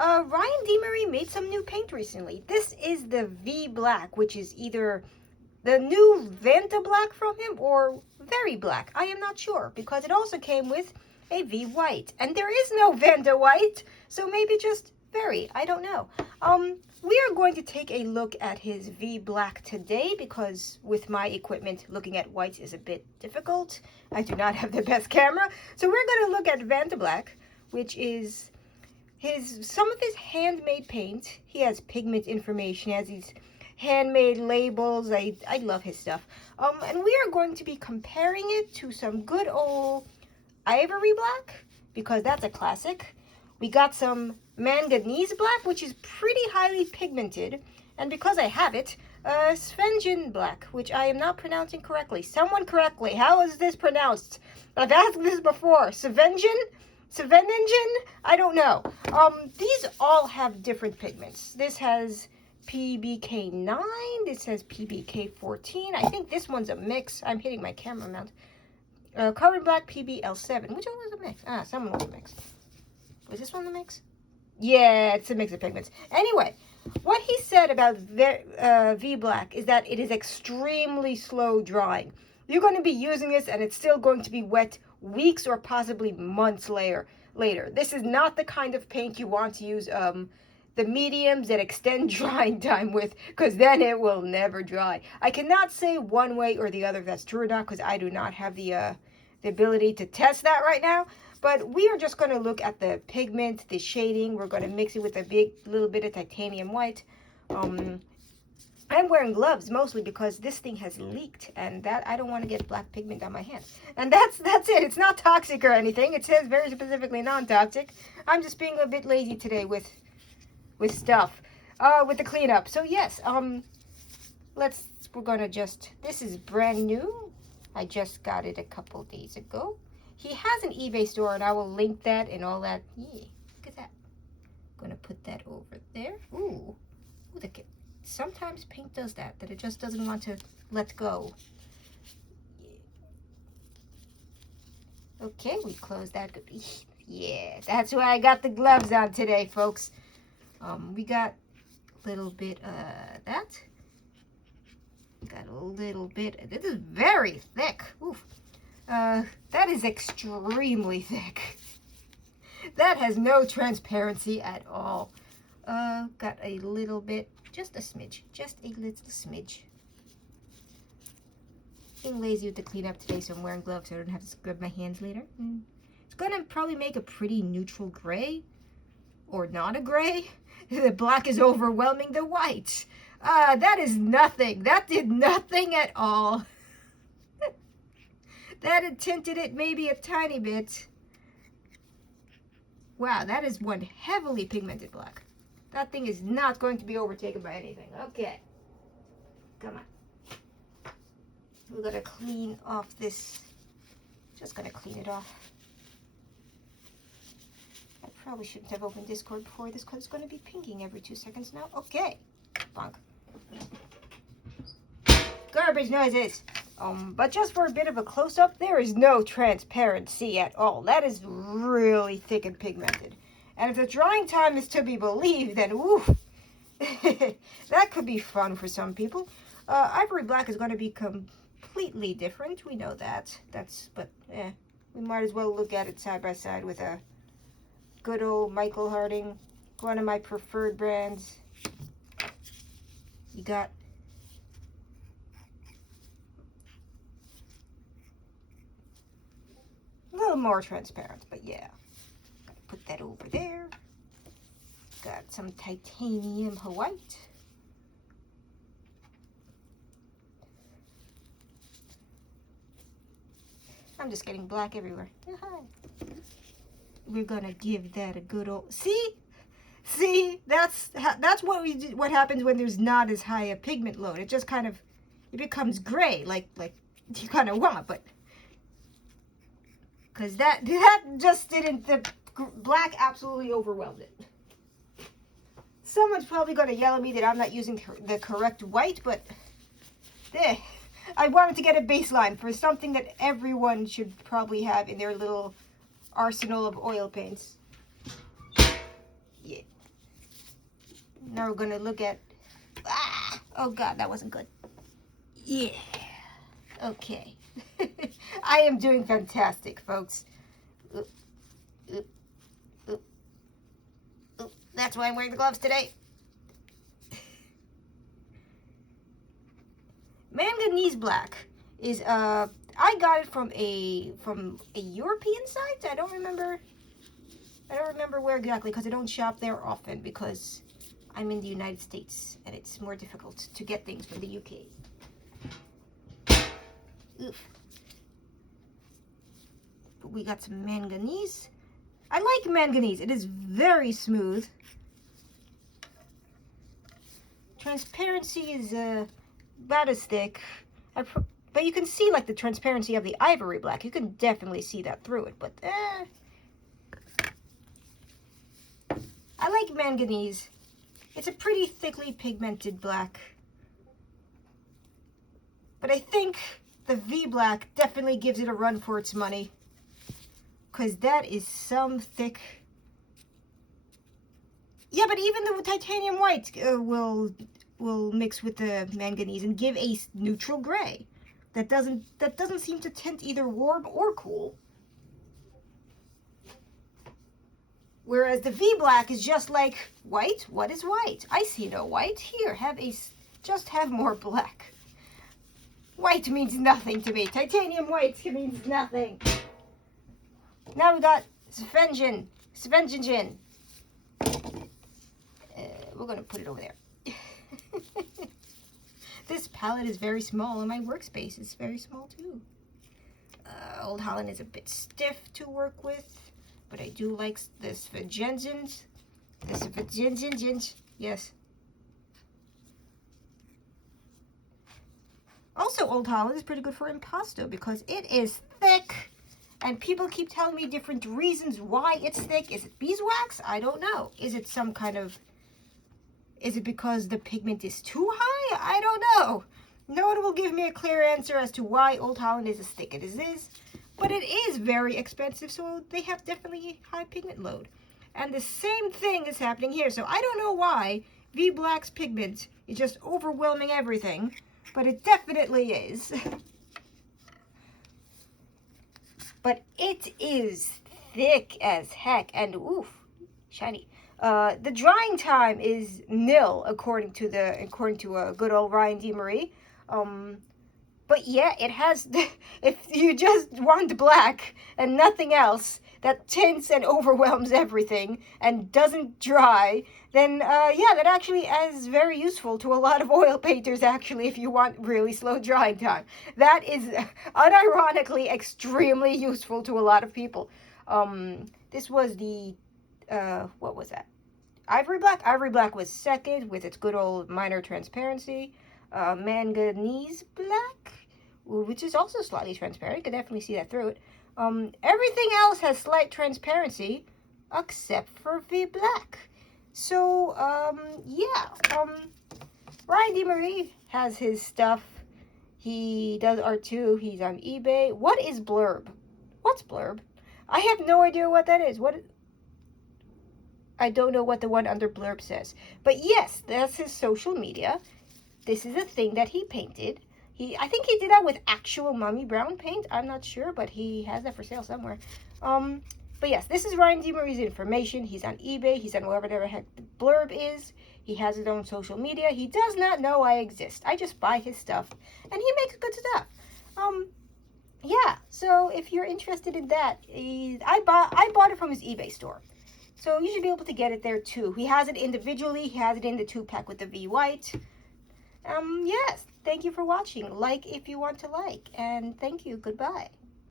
Ryan DeMarie made some new paint recently. This is the V Black, which is either the new Vanta Black from him or Very Black. I am not sure, because it also came with a V White. And there is no Vanta White, so maybe just Very. I don't know. We are going to take a look at his V Black today, because with my equipment, looking at whites is a bit difficult. I do not have the best camera. So we're going to look at Vanta Black, which is some of his handmade paint. He has pigment information, he has these handmade labels. I love his stuff. And we are going to be comparing it to some good old Ivory Black, because that's a classic. We got some Manganese Black, which is pretty highly pigmented. And because I have it, Svengen Black, which I am not pronouncing correctly. Someone correctly. How is this pronounced? I've asked this before. Svengen? I don't know. These all have different pigments. This has PBK9. This has PBK14. I think this one's a mix. I'm hitting my camera mount. Carbon Black PBL7. Which one was a mix? Someone was a mix. Was this one the mix? Yeah, it's a mix of pigments. Anyway, what he said about V Black is that it is extremely slow drying. You're going to be using this and it's still going to be wet weeks or possibly months later. This is not the kind of paint you want to use the mediums that extend drying time with, because then it will never dry. I cannot say one way or the other if that's true or not, because I do not have the ability to test that right now. But we are just going to look at the pigment, the shading. We're going to mix it with a little bit of titanium white. I'm wearing gloves mostly because this thing has leaked, and that I don't want to get black pigment on my hands. And that's it. It's not toxic or anything. It says very specifically non-toxic. I'm just being a bit lazy today with stuff, with the cleanup. So yes, we're gonna this is brand new. I just got it a couple days ago. He has an eBay store, and I will link that and all that. Yeah, look at that. I'm gonna put that over there. Ooh, look at. Sometimes paint does that it just doesn't want to let go. Okay, we close that. Yeah, that's why I got the gloves on today, folks. We got a little bit of that. Got a little bit. This is very thick. Oof. That is extremely thick. That has no transparency at all. Got a little bit. Just a smidge. Just a little smidge. Being lazy with the cleanup today, so I'm wearing gloves so I don't have to scrub my hands later. It's going to probably make a pretty neutral gray. Or not a gray. The black is overwhelming the white. That is nothing. That did nothing at all. That had tinted it maybe a tiny bit. Wow, that is one heavily pigmented black. That thing is not going to be overtaken by anything. Okay. Come on. We're going to clean off this. Just going to clean it off. I probably shouldn't have opened Discord before this, because it's going to be pinging every 2 seconds now. Okay. Bonk. Garbage noises. But just for a bit of a close-up, there is no transparency at all. That is really thick and pigmented. And if the drying time is to be believed, then woo, that could be fun for some people. Ivory Black is going to be completely different. We know that. But we might as well look at it side by side with a good old Michael Harding, one of my preferred brands. You got a little more transparent, but yeah. Put that over there. Got some titanium white. I'm just getting black everywhere. We're gonna give that a good old see. That's what happens when there's not as high a pigment load. It just kind of becomes gray, like you kind of want, but because that just didn't. The black absolutely overwhelmed it. Someone's probably going to yell at me that I'm not using the correct white, but I wanted to get a baseline for something that everyone should probably have in their little arsenal of oil paints. Yeah. Now we're gonna look at, oh God, that wasn't good. Yeah, okay. I am doing fantastic, folks. Oop, oop, oop, oop. That's why I'm wearing the gloves today. Manganese black is I got it from a European site. I don't remember where exactly because I don't shop there often because I'm in the United States and it's more difficult to get things from the UK. Oof. But we got some manganese. I like manganese. It is very smooth. Transparency is about as thick. But you can see like the transparency of the ivory black. You can definitely see that through it. But I like manganese. It's a pretty thickly pigmented black. But I think the V black definitely gives it a run for its money. Because that is some thick. Yeah, but even the titanium white will mix with the manganese and give a neutral gray. That doesn't seem to tint either warm or cool. Whereas the V black is just like white. What is white? I see no white. Here, just have more black. White means nothing to me. Titanium white means nothing. Now we got Svengen. We're gonna put it over there. This palette is very small and my workspace is very small too. Old Holland is a bit stiff to work with, but I do like the Svengens. Yes. Also, Old Holland is pretty good for impasto because it is thick. And people keep telling me different reasons why it's thick. Is it beeswax? I don't know. Is it some kind of... Is it because the pigment is too high? I don't know. No one will give me a clear answer as to why Old Holland is as thick as it is. But it is very expensive, so they have definitely high pigment load. And the same thing is happening here. So I don't know why V Black's pigment is just overwhelming everything. But it definitely is. But it is thick as heck. And oof, shiny. The drying time is nil according to a good old Ryan D. Maree. But yeah, it has. If you just want black and nothing else that tints and overwhelms everything and doesn't dry, then yeah, that actually is very useful to a lot of oil painters. Actually, if you want really slow drying time, that is unironically extremely useful to a lot of people. This was the what was that? Ivory black. Ivory black was second with its good old minor transparency. Manganese black, which is also slightly transparent. You can definitely see that through it. Everything else has slight transparency except for V black. So yeah, Ryan D. Maree has his stuff. He does art too. He's on eBay. What is Blurb? What's Blurb? I have no idea what that is. I don't know what the one under Blurb says. But yes, that's his social media. This is a thing that he painted. I think he did that with actual Mummy Brown paint. I'm not sure, but he has that for sale somewhere. But yes, this is Ryan D. Maree's information. He's on eBay. He's on wherever the heck the Blurb is. He has his own social media. He does not know I exist. I just buy his stuff, and he makes good stuff. Yeah. So if you're interested in that, I bought it from his eBay store. So you should be able to get it there too. He has it individually. He has it in the 2-pack with the V white. Yes. Thank you for watching. Like if you want to like. And thank you. Goodbye.